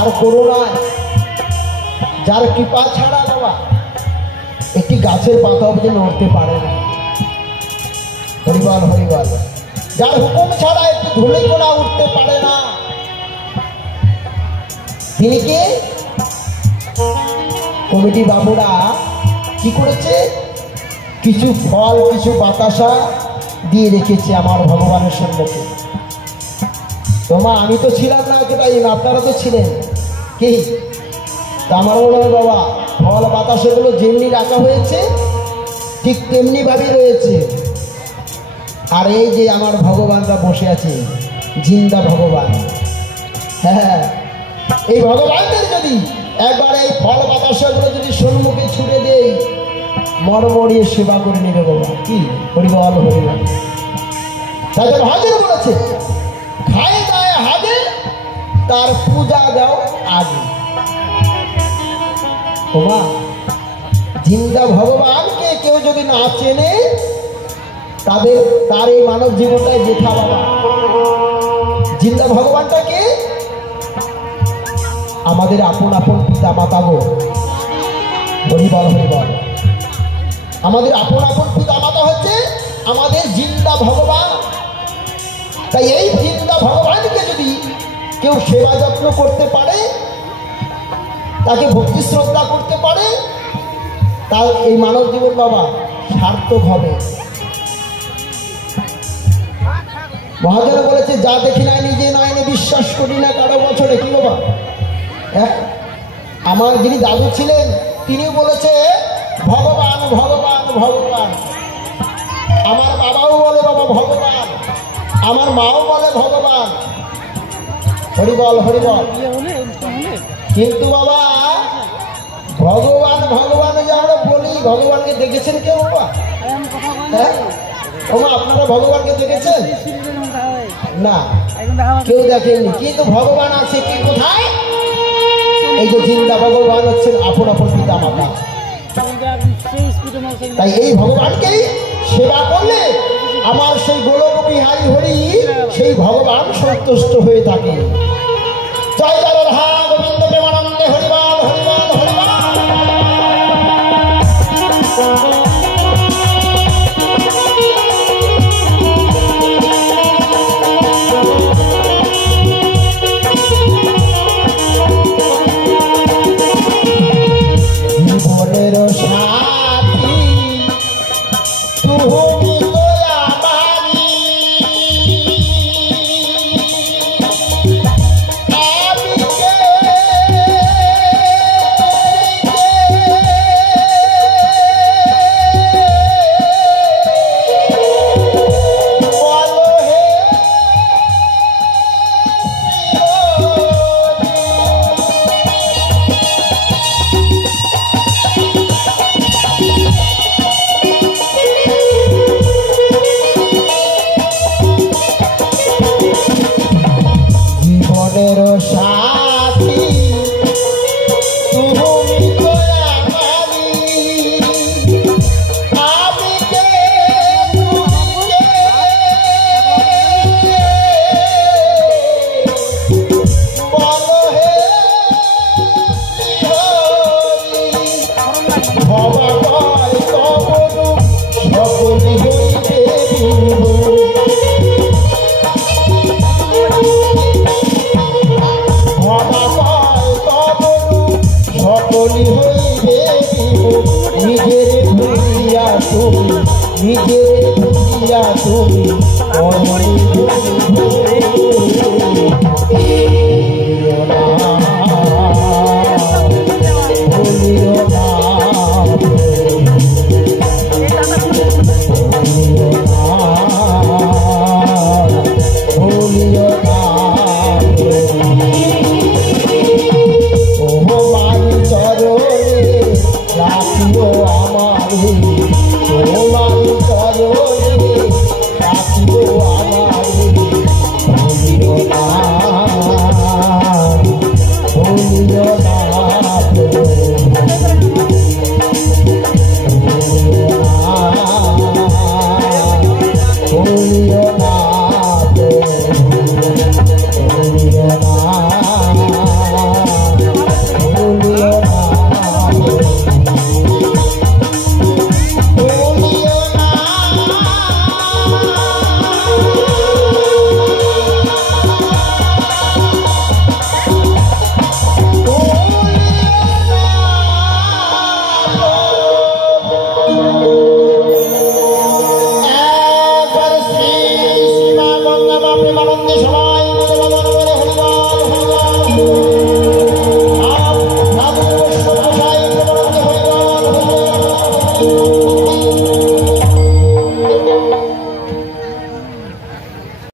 যার করুণায়, যার কৃপা ছাড়া বাবা একটি গাছের পাতা অবধি নড়তে পারে না। হরিবল হরিবল। যার হুকুম ছাড়া একটু ধুলি কোনা উঠতে পারে না, তিনি কে? কমিটি বাবুরা কি করেছে? কিছু ফল, কিছু বাতাসা দিয়ে রেখেছে আমার ভগবানের সম্মুখে। তোমা আমি তো ছিলাম না এতটাই, আপনারা তো ছিলেন কি? আমার মনে হয় বাবা ফল বাতাসাগুলো যেমনি রাখা হয়েছে ঠিক তেমনি ভাবে রয়েছে। আর এই যে আমার ভগবানরা বসে আছে, জিন্দা ভগবান, হ্যাঁ, এই ভগবানদের যদি একবার এই ফল বাতাসাগুলো যদি সম্মুখে ছুড়ে দেই, মরমরিয়ে সেবা করে নেবে বাবা। কি হরিবল হরিবল। তাই তো হাজির বলেছে, খায় দায় হাজে, তার পূজা দাও আগে। ওমা জিন্দা ভগবানকে কেউ যদি না চেনে, তার এই মানব জীবনটাই বৃথা বাবা। জিন্দা ভগবানটাকে আমাদের আপন আপন পিতা মাতা গো, হরিবল হরিবল। আমাদের আপন আপন পিতা মাতা হচ্ছে আমাদের জিন্দা ভগবান। তাই এই জিন্দা ভগবানকে যদি কেউ সেবা যত্ন করতে পারে, তাকে ভক্তি শ্রদ্ধা করতে পারে, তার এই মানব জীবন বাবা সার্থক হবে। মহাজন বলেছে, যা দেখি নাই নিজে নয়নে বিশ্বাস করি না কারো বছরে। কি বাবা? আমার যিনি দাদু ছিলেন তিনি বলেছে ভগবান ভগবান ভগবান। আমার বাবাও বলে বাবা ভগবান, আমার মাও বলে ভগবান। হরিবল হরিবল। কিন্তু বাবা ভগবান ভগবান যে আমরা বলি, ভগবানকে দেখেছেন কেউ বাবা? হ্যাঁ ওমা আপনারা ভগবানকে দেখেছেন? না, কেউ দেখেননি। কিন্তু ভগবান আছে কি কোথায়? এই যে জিন্দা ভগবান হচ্ছেন আপন আপন পিতা মাতা। তাই এই ভগবানকেই সেবা করলে আমার সেই গোলক বিহারী হরি সেই ভগবান সন্তুষ্ট হয়ে থাকে। জয় জয় রাধা গোবিন্দ প্রেমানন্দে হরিবল হরিবল হরিবল। তুমি